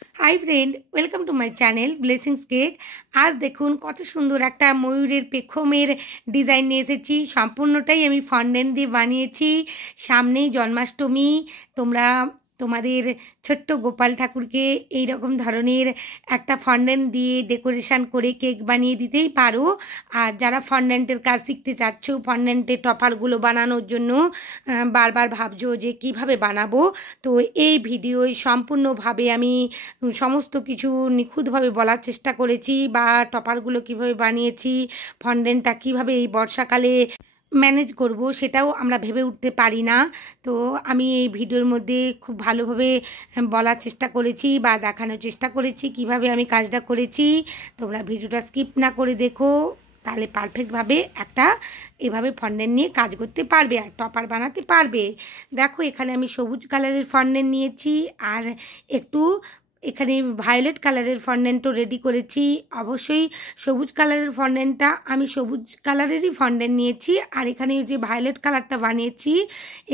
High friend welcome to my channel blessings cake. आज देखुन कत सुंदर एक मयूरेर पेखमेर डिजाइन निये एसेछि। सम्पूर्णटाई आमी फन्डेंट दिये बानिয়েছি। सामनेई जन्माष्टमी, तोमरा তোমাদের ছোট্ট গোপাল ঠাকুরকে এই রকম ধরনের একটা ফন্ডেন্ট দিয়ে ডেকোরেশন করে কেক বানিয়ে দিতেই পারো। আর যারা ফন্ডেন্টের কাজ শিখতে চাচ্ছ, ফন্ডেন্টের টপারগুলো বানানোর জন্য বারবার ভাবছো যে কিভাবে বানাবো, তো এই ভিডিওয় সম্পূর্ণভাবে আমি সমস্ত কিছু নিখুঁতভাবে বলার চেষ্টা করেছি, বা টপারগুলো কিভাবে বানিয়েছি, ফন্ডেন্টটা কিভাবে এই বর্ষাকালে ম্যানেজ করব সেটাও আমরা ভেবে উঠতে পারি না। তো আমি এই ভিডিওর মধ্যে খুব ভালোভাবে বলার চেষ্টা করেছি বা দেখানোর চেষ্টা করেছি কিভাবে আমি কাজটা করেছি। তোমরা ভিডিওটা স্কিপ না করে দেখো, তাহলে পারফেক্টভাবে একটা এভাবে ফন্ডেন্ট নিয়ে কাজ করতে পারবে আর টপার বানাতে পারবে। দেখো এখানে আমি সবুজ কালারের ফন্ডেন্ট নিয়েছি আর একটু এখানে ভায়োলেট কালারের ফন্ডেন্টও রেডি করেছি। অবশ্যই সবুজ কালারের ফন্ডেন্টটা আমি সবুজ কালারেরই ফন্ডেন্ট নিয়েছি, আর এখানে যে ভায়োলেট কালারটা বানিয়েছি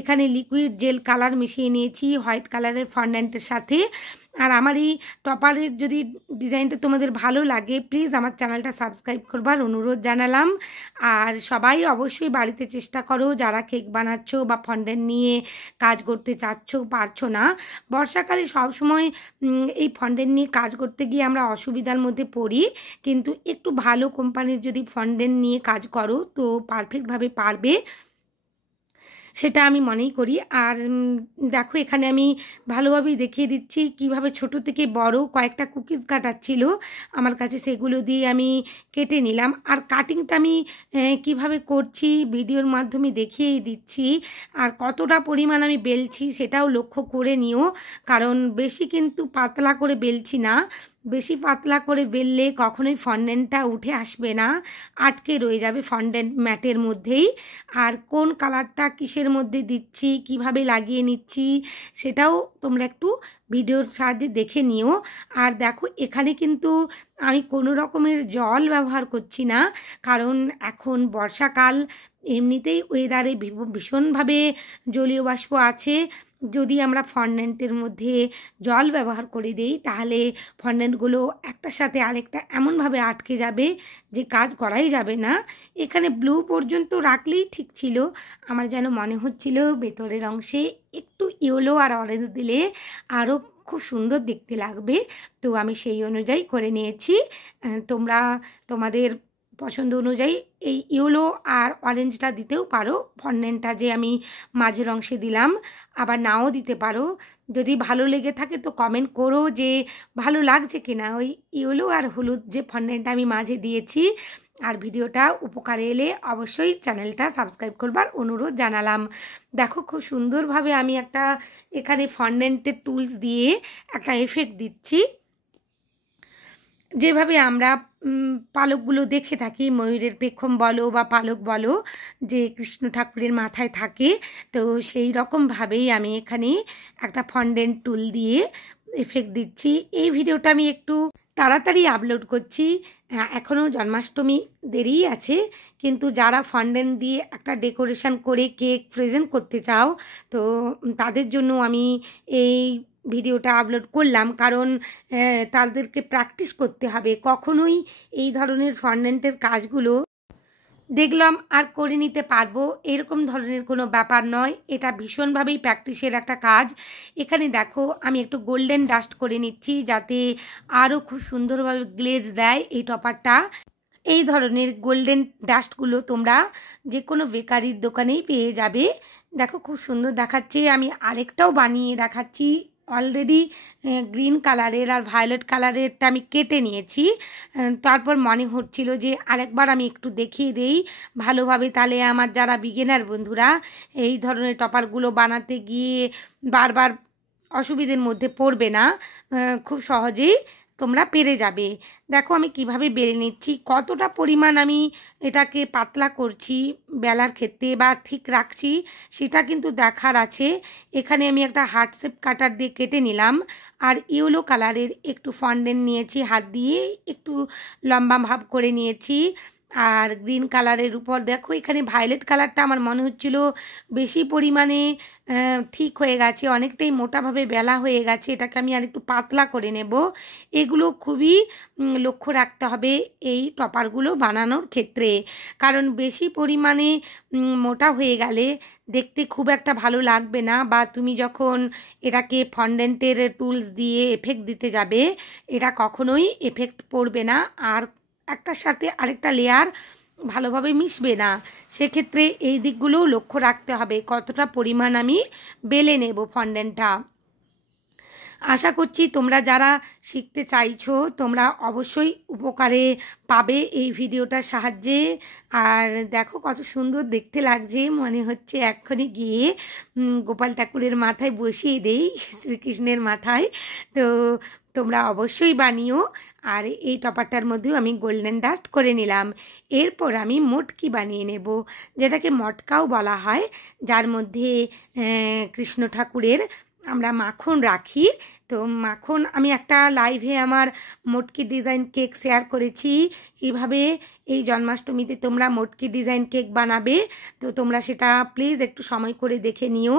এখানে লিকুইড জেল কালার মিশিয়ে নিয়েছি হোয়াইট কালারের ফন্ডেন্টের সাথে। আর আমার এই টপারের যদি ডিজাইনটা তোমাদের ভালো লাগে প্লিজ আমার চ্যানেলটা সাবস্ক্রাইব করবার অনুরোধ জানালাম। আর সবাই অবশ্যই বাড়িতে চেষ্টা করো, যারা কেক বানাচ্ছ বা ফন্ডেন্ট নিয়ে কাজ করতে চাচ্ছ পারছো না। বর্ষাকালে সবসময় এই ফন্ডেন্ট নিয়ে কাজ করতে গিয়ে আমরা অসুবিধার মধ্যে পড়ি, কিন্তু একটু ভালো কোম্পানির যদি ফন্ডেন্ট নিয়ে কাজ করো তো পারফেক্টভাবে পারবে, সেটা আমি মনেই করি। আর দেখো এখানে আমি ভালোভাবেই দেখিয়ে দিচ্ছি কিভাবে ছোট থেকে বড় কয়েকটা কুকিজ কাটার ছিল আমার কাছে, সেগুলো দিয়ে আমি কেটে নিলাম। আর কাটিংটা আমি কিভাবে করছি ভিডিওর মাধ্যমে দেখিয়েই দিচ্ছি। আর কতটা পরিমাণ আমি বেলছি সেটাও লক্ষ্য করে নিও, কারণ বেশি কিন্তু পাতলা করে বেলছি না। বেশি পাতলা করে বেললে কখনোই ফন্ডেন্টটা উঠে আসবে না, আটকে রয়ে যাবে ফন্ডেন্ট ম্যাটের মধ্যেই। আর কোন কালারটা কিসের মধ্যে দিচ্ছি, কিভাবে লাগিয়ে নিচ্ছি সেটাও তোমরা একটু ভিডিওর সাহায্যে দেখে নিও। আর দেখো এখানে কিন্তু আমি কোনো রকমের জল ব্যবহার করছি না, কারণ এখন বর্ষাকাল, এমনিতেই ওয়েদারে ভীষণভাবে জলীয় বাষ্প আছে। যদি আমরা ফন্ডেন্টের মধ্যে জল ব্যবহার করে দিই তাহলে ফন্ডেন্টগুলো একটার সাথে আরেকটা এমনভাবে আটকে যাবে যে কাজ করাই যাবে না। এখানে ব্লু পর্যন্ত রাখলেই ঠিক ছিল, আমার যেন মনে হচ্ছিল ভেতরের অংশে একটু ইয়েলো আর অরেঞ্জ দিলে আরও খুব সুন্দর দেখতে লাগবে, তো আমি সেই অনুযায়ী করে নিয়েছি। তোমরা তোমাদের পছন্দ অনুযায়ী এই ইয়েলো আর অরেঞ্জটা দিতেও পারো। ফন্ডেন্টটা যে আমি মাঝের অংশে দিলাম, আবার নাও দিতে পারো। যদি ভালো লেগে থাকে তো কমেন্ট করো যে ভালো লাগছে কিনা ওই ইয়েলো আর হলুদ যে ফন্ডেন্টটা আমি মাঝে দিয়েছি। আর ভিডিওটা উপকারে এলে অবশ্যই চ্যানেলটা সাবস্ক্রাইব করবার অনুরোধ জানালাম। দেখো খুব সুন্দরভাবে আমি একটা এখানে ফন্ডেন্টের টুলস দিয়ে একটা এফেক্ট দিচ্ছি, যেভাবে আমরা পালকগুলো দেখে থাকি, ময়ূরের পেখম বলো বা পালক বলো যে কৃষ্ণ ঠাকুরের মাথায় থাকে, তো সেই রকমভাবেই আমি এখানে একটা ফন্ডেন্ট টুল দিয়ে এফেক্ট দিচ্ছি। এই ভিডিওটা আমি একটু তাড়াতাড়ি আপলোড করছি, এখনও জন্মাষ্টমী দেরি আছে, কিন্তু যারা ফন্ডেন্ট দিয়ে একটা ডেকোরেশন করে কেক প্রেজেন্ট করতে চাও তো তাদের জন্য আমি এই ভিডিওটা আপলোড করলাম, কারণ তাদেরকে প্র্যাকটিস করতে হবে। কখনোই এই ধরনের ফন্ডেন্টের কাজগুলো দেখলাম আর করে নিতে পারবো এরকম ধরনের কোনো ব্যাপার নয়, এটা ভীষণভাবেই প্র্যাকটিসের একটা কাজ। এখানে দেখো আমি একটু গোল্ডেন ডাস্ট করে নিচ্ছি যাতে আরও খুব সুন্দরভাবে গ্লেজ দেয় এই টপারটা। এই ধরনের গোল্ডেন ডাস্টগুলো তোমরা যে কোনো বেকারির দোকানেই পেয়ে যাবে। দেখো খুব সুন্দর দেখাচ্ছে। আমি আরেকটাও বানিয়ে দেখাচ্ছি, অলরেডি গ্রিন কালারের আর ভায়োলেট কালারেরটা আমি কেটে নিয়েছি। তারপর মনে হচ্ছিল যে আরেকবার আমি একটু দেখিয়ে দেই ভালোভাবে, তাহলে আমার যারা বিগিনার বন্ধুরা এই ধরনের টপারগুলো বানাতে গিয়ে বারবার অসুবিধার মধ্যে পড়বে না, খুব সহজেই তোমরা পেরে যাবে। দেখো আমি কিভাবে বেলে নিচ্ছি, কতটা পরিমাণ আমি এটাকে পাতলা করছি বেলার ক্ষেত্রে বা ঠিক রাখছি সেটা কিন্তু দেখার আছে। এখানে আমি একটা হার্ট শেপ কাটার দিয়ে কেটে নিলাম, আর ইয়েলো কালারের একটু ফন্ডেন্ট নিয়েছি, হাত দিয়ে একটু লম্বা ভাব করে নিয়েছি। আর গ্রিন কালারের উপর দেখো এখানে ভায়োলেট কালারটা আমার মনে হচ্ছিল বেশি পরিমাণে ঠিক হয়ে গেছে, অনেকটাই মোটাভাবে বেলা হয়ে গেছে, এটাকে আমি আর একটু পাতলা করে নেব। এগুলো খুবই লক্ষ্য রাখতে হবে এই টপারগুলো বানানোর ক্ষেত্রে, কারণ বেশি পরিমাণে মোটা হয়ে গেলে দেখতে খুব একটা ভালো লাগবে না, বা তুমি যখন এটাকে ফন্ডেন্টের টুলস দিয়ে এফেক্ট দিতে যাবে এটা কখনোই এফেক্ট পড়বে না, আর একটার সাথে আরেকটা লেয়ার ভালোভাবে মিশবে না। সেক্ষেত্রে এই দিকগুলোও লক্ষ্য রাখতে হবে কতটা পরিমাণ আমি বেলে নেব ফন্ডেন্টটা। আশা করছি তোমরা যারা শিখতে চাইছো তোমরা অবশ্যই উপকারে পাবে এই ভিডিওটার সাহায্যে। আর দেখো কত সুন্দর দেখতে লাগছে, মনে হচ্ছে এক্ষুনি গিয়ে গোপাল ঠাকুরের মাথায় বসিয়ে দেই, শ্রীকৃষ্ণের মাথায়। তো তোমরা অবশ্যই বানিও। আর এই টপারটার মধ্যেও আমি গোল্ডেন ডাস্ট করে নিলাম। এরপর আমি মটকি বানিয়ে নেব, যেটাকে মটকাও বলা হয়, যার মধ্যে কৃষ্ণ ঠাকুরের আমরা মাখন রাখি। তো মাখন আমি একটা লাইভে আমার মটকি ডিজাইন কেক শেয়ার করেছি, কীভাবে এই জন্মাষ্টমীতে তোমরা মটকি ডিজাইন কেক বানাবে। তো তোমরা সেটা প্লিজ একটু সময় করে দেখে নিও,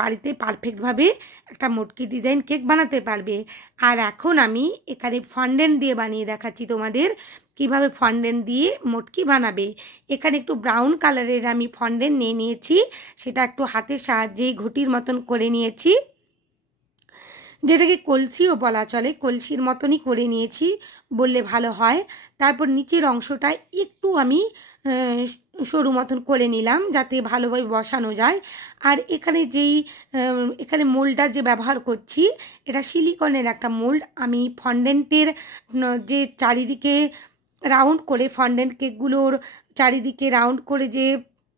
বাড়িতে পারফেক্টভাবে একটা মটকি ডিজাইন কেক বানাতে পারবে। আর এখন আমি এখানে ফন্ডেন্ট দিয়ে বানিয়ে দেখাচ্ছি তোমাদের কিভাবে ফন্ডেন্ট দিয়ে মটকি বানাবে। এখানে একটু ব্রাউন কালারের আমি ফন্ডেন্ট নিয়ে নিয়েছি, সেটা একটু হাতের সাহায্যে ঘটির মতন করে নিয়েছি, যেটাকে কলসিও বলা চলে, কলসির মতনই করে নিয়েছি বললে ভালো হয়। তারপর নিচের অংশটা একটু আমি সরু মতন করে নিলাম যাতে ভালোভাবে বসানো যায়। আর এখানে মোল্ডটা যে ব্যবহার করছি এটা সিলিকনের একটা মোল্ড। আমি ফন্ডেন্টের যে চারিদিকে রাউন্ড করে, ফন্ডেন্ট কেকগুলোর চারিদিকে রাউন্ড করে যে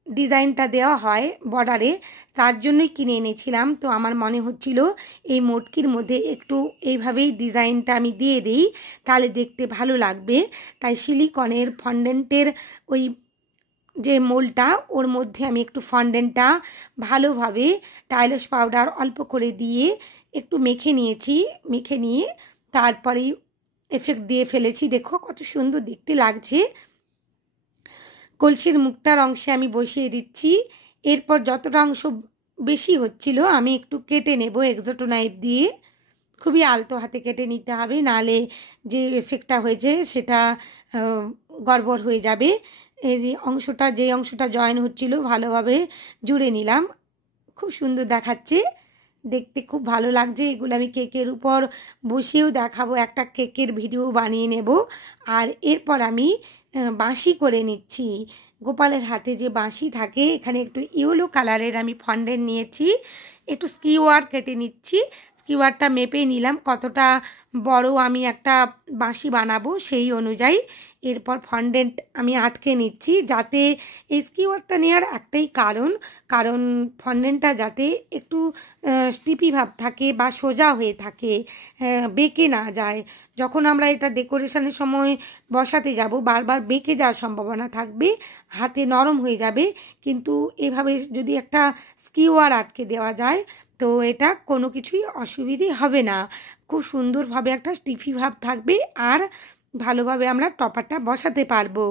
ডিজাইনটা দেওয়া হয় বর্ডারে, তার জন্যই কিনে এনেছিলাম। তো আমার মনে হচ্ছিল এই মটকির মধ্যে একটু এইভাবেই ডিজাইনটা আমি দিয়ে দিই, তাহলে দেখতে ভালো লাগবে। তাই সিলিকনের ফন্ডেন্টের ওই যে মোল্ডটা, ওর মধ্যে আমি একটু ফন্ডেন্টটা ভালোভাবে টাইলস পাউডার অল্প করে দিয়ে একটু মেখে নিয়েছি। মেখে নিয়ে তারপরেই এফেক্ট দিয়ে ফেলেছি। দেখো কত সুন্দর দেখতে লাগছে। কলসির মুখটার অংশে আমি বসিয়ে দিচ্ছি। এরপর যতটা অংশ বেশি হচ্ছিল আমি একটু কেটে নেব এক্সোটো নাইফ দিয়ে। খুবই আলতো হাতে কেটে নিতে হবে, নাহলে যে এফেক্টটা হয়েছে সেটা গড়বড় হয়ে যাবে। এই যে অংশটা জয়েন হচ্ছিল ভালোভাবে জুড়ে নিলাম। খুব সুন্দর দেখাচ্ছে, দেখতে খুব ভালো লাগছে। এগুলো আমি কেকের উপর বসিয়েও দেখাবো, একটা কেকের ভিডিও বানিয়ে নেব। আর এরপর আমি বাঁশি করে নিচ্ছি। গোপালের হাতে যে বাঁশি থাকে, এখানে একটু ইয়েলো কালারের আমি ফন্ডেন্ট নিয়েছি, একটু স্কিওয়ার কেটে নিচ্ছি। স্কিওয়ারটা মেপে নিলাম কতটা বড় আমি একটা বাঁশি বানাবো সেই অনুযায়ী। এরপর ফন্ডেন্ট আমি আটকে নিচ্ছি, যাতে এই স্কিওয়ারটা নেওয়ার একটাই কারণ ফন্ডেন্টটা যাতে একটু স্টিপি ভাব থাকে বা সোজা হয়ে থাকে, বেঁকে না যায়। যখন আমরা এটা ডেকোরেশনের সময় বসাতে যাব বারবার বেঁকে যাওয়ার সম্ভাবনা থাকবে, হাতে নরম হয়ে যাবে। কিন্তু এভাবে যদি একটা স্কিওয়ার আটকে দেওয়া যায় তো এটা কোনো কিছুই অসুবিধে হবে না, খুব সুন্দরভাবে একটা স্টিফি ভাব থাকবে আর ভালোভাবে আমরা টপারটা বসাতে পারবো।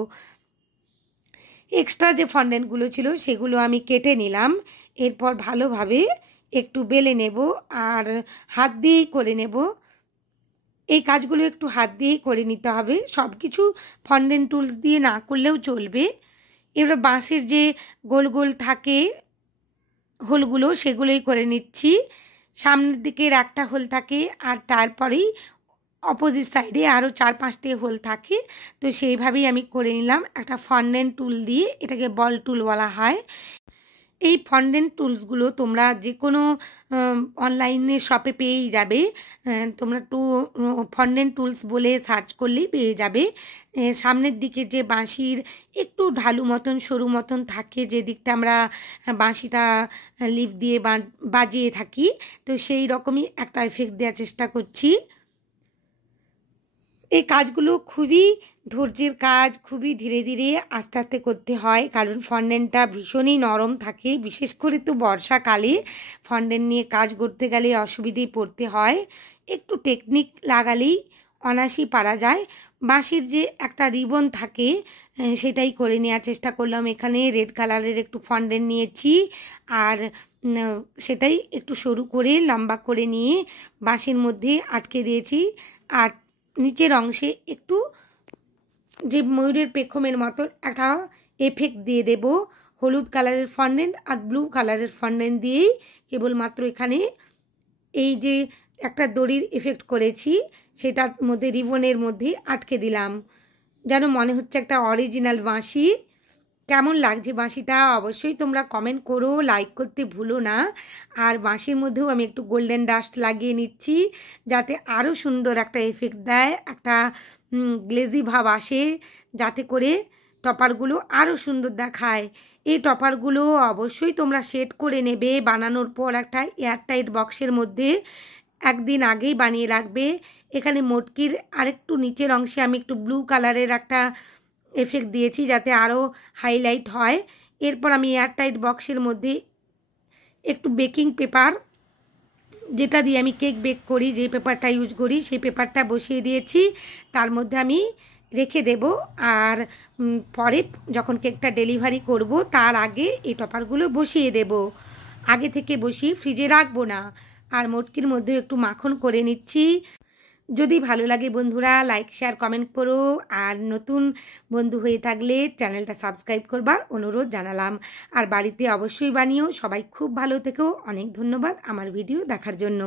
এক্সট্রা যে ফন্ডেন্টগুলো ছিল সেগুলো আমি কেটে নিলাম। এরপর ভালোভাবে একটু বেলে নেব আর হাত দিয়েই করে নেব। এই কাজগুলো একটু হাত দিয়েই করে নিতে হবে, সব কিছু ফন্ডেন্ট টুলস দিয়ে না করলেও চলবে। এবার বাঁশের যে গোল গোল থাকে হোলগুলো সেগুলোই করে নিচ্ছি। সামনের দিকের একটা হোল থাকে আর তারপরেই অপোজিট সাইডে আরও 4-5টি হোল থাকে। তো সেইভাবেই আমি করে নিলাম একটা ফন্ডেন্ট টুল দিয়ে, এটাকে বল টুল বলা হয়। এই ফন্ডেন্ট টুলসগুলো তোমরা যে কোনো অনলাইনে শপে পেয়েই যাবে। তোমরা ফন্ডেন্ট টুলস বলে সার্চ করলেই পেয়ে যাবে। সামনের দিকে যে বাঁশির একটু ঢালু মতন সরু মতন থাকে, যে দিকটা আমরা বাঁশিটা লিফ দিয়ে বাজিয়ে থাকি, তো সেই রকমই একটা এফেক্ট দেওয়ার চেষ্টা করছি। এই কাজগুলো খুবই ধৈর্যের কাজ, খুবই ধীরে ধীরে আস্তে আস্তে করতে হয়, কারণ ফন্ডেন্টটা ভীষণই নরম থাকে। বিশেষ করে তো বর্ষাকালে ফন্ডেন্ট নিয়ে কাজ করতে গেলে অসুবিধেই পড়তে হয়। একটু টেকনিক লাগালেই অনায়াসেই পারা যায়। বাঁশির যে একটা রিবন থাকে সেটাই করে নেওয়ার চেষ্টা করলাম। এখানে রেড কালারের একটু ফন্ডেন্ট নিয়েছি আর সেটাই একটু সরু করে লম্বা করে নিয়ে বাঁশির মধ্যে আটকে দিয়েছি। আর নিচের অংশে একটু যে ময়ূরের পেখমের মতন একটা এফেক্ট দিয়ে দেব হলুদ কালারের ফন্ডেন্ট আর ব্লু কালারের ফন্ডেন্ট দিয়েই কেবলমাত্র এখানে এই যে একটা দড়ির এফেক্ট করেছি সেটার মধ্যে রিবনের মধ্যে আটকে দিলাম, যেন মনে হচ্ছে একটা অরিজিনাল বাঁশি। কেমন লাগছে বাঁশিটা অবশ্যই তোমরা কমেন্ট করো, লাইক করতে ভুলো না। আর বাঁশির মধ্যেও আমি একটু গোল্ডেন ডাস্ট লাগিয়ে নিচ্ছি যাতে আরও সুন্দর একটা এফেক্ট দেয়, একটা গ্লেজি ভাব আসে, যাতে করে টপারগুলো আরও সুন্দর দেখায়। এই টপারগুলো অবশ্যই তোমরা সেট করে নেবে বানানোর পর একটা এয়ারটাইট বক্সের মধ্যে, একদিন আগেই বানিয়ে রাখবে। এখানে মটকির আরেকটু নিচের অংশে আমি একটু ব্লু কালারের একটা এফেক্ট দিয়েছি যাতে আরও হাইলাইট হয়। এরপর আমি এয়ারটাইট বক্সের মধ্যে একটু বেকিং পেপার, যেটা দিয়ে আমি কেক বেক করি, যে পেপারটা ইউজ করি সেই পেপারটা বসিয়ে দিয়েছি, তার মধ্যে আমি রেখে দেব। আর পরে যখন কেকটা ডেলিভারি করব তার আগে এই টপারগুলো বসিয়ে দেব, আগে থেকে বসিয়ে ফ্রিজে রাখবো না। আর মটকির মধ্যে একটু মাখন করে নিচ্ছি। যদি ভালো লাগে বন্ধুরা লাইক শেয়ার কমেন্ট করো, আর নতুন বন্ধু হয়ে থাকলে চ্যানেলটা সাবস্ক্রাইব করবার অনুরোধ জানালাম। আর বাড়িতে অবশ্যই বানিও। সবাই খুব ভালো থেকো। অনেক ধন্যবাদ আমার ভিডিও দেখার জন্য।